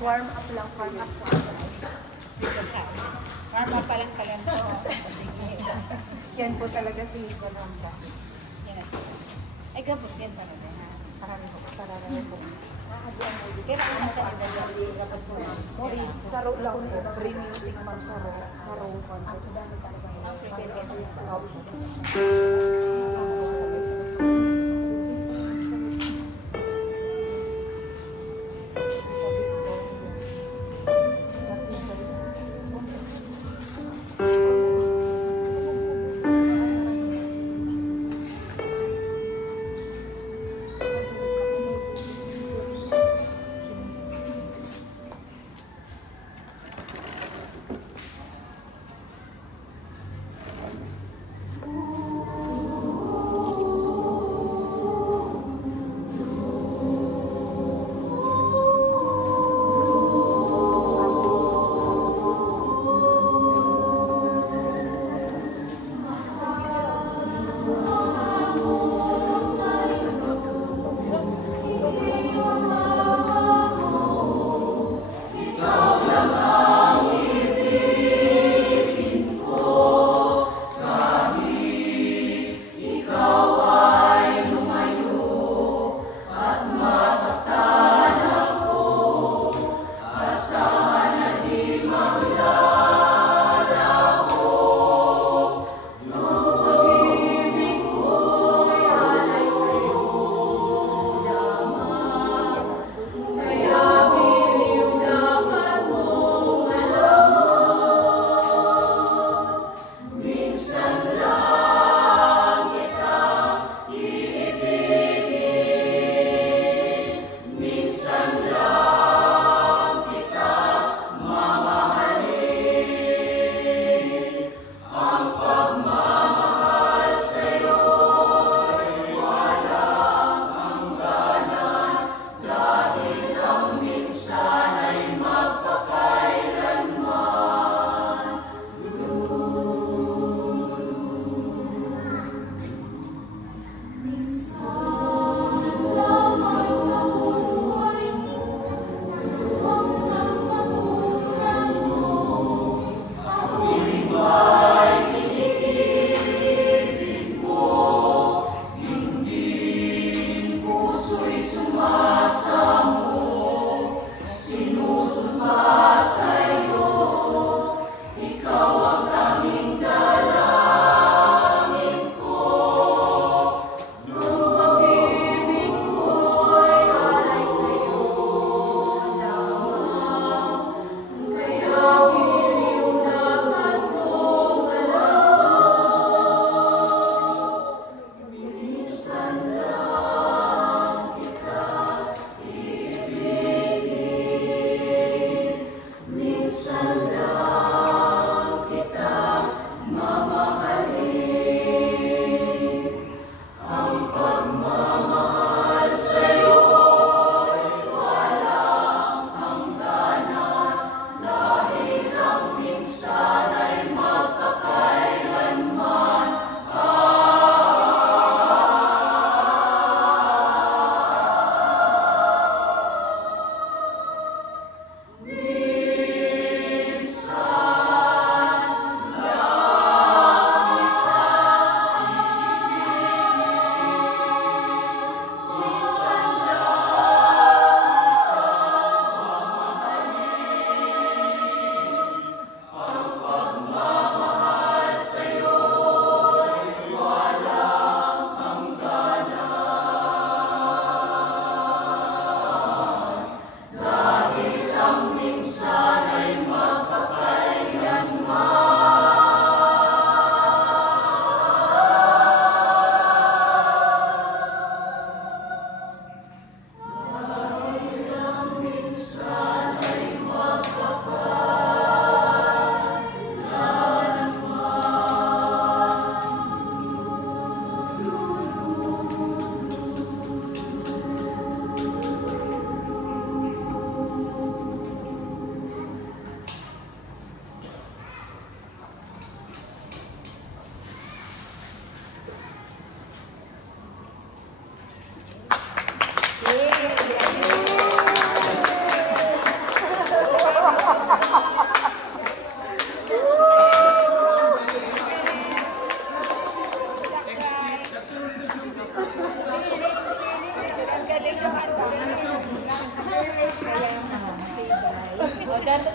Warm up lang. Warm up lang. Warm up pa lang pala. Sige. Yan po talaga si Colomba. Ay, gabos yan talaga. Parang po. Pero ang maganda yung gabos mo. Saro lang po. Free music, ma'am. Saro contest. Ang frequency.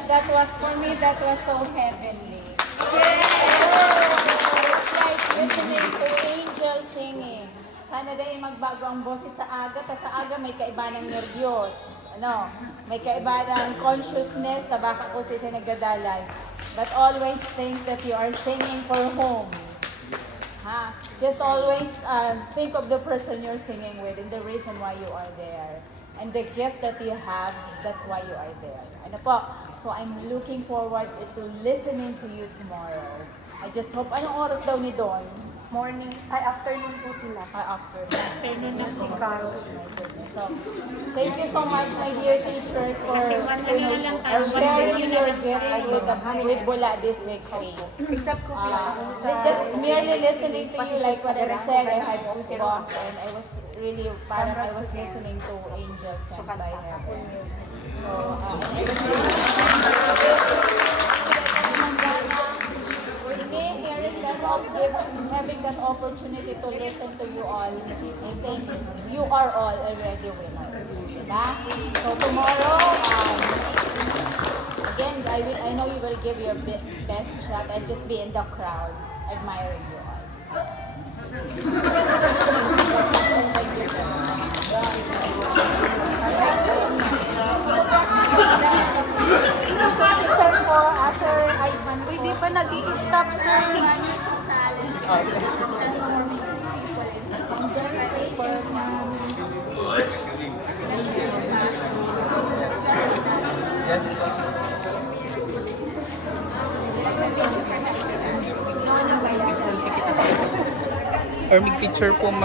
that was, for me, that was so heavenly. It's like listening to angels singing. Sana din magbago ang boses sa aga, tapos sa aga may kaiba ng nervyos. Ano? May kaiba ng consciousness na baka kung sila nagdadalay. But always think that you are singing for whom. Ha? Just always think of the person you're singing with and the reason why you are there. And the gift that you have, that's why you are there. Ano po? So I'm looking forward to listening to you tomorrow. I just hope, anong oras daw ni Don? Morning, afternoon po sila. Afternoon na Musical. So, thank you so much, my dear teachers, for sharing your gift with Bula District 3. Except ko Just merely listening to you, like what I said, I had goosebumps, and I was really, parang I was listening to angels sent by heaven. So, for me, hearing that, having that opportunity to listen to you all, I think you are all already winners. Diba? So tomorrow, again, I know you will give your best shot and just be in the crowd, admiring you all. Thank you so much. Sir po, Sir Ivan po. Hindi pa nag-i-stop, sir. Or mag-picture po, ma'am.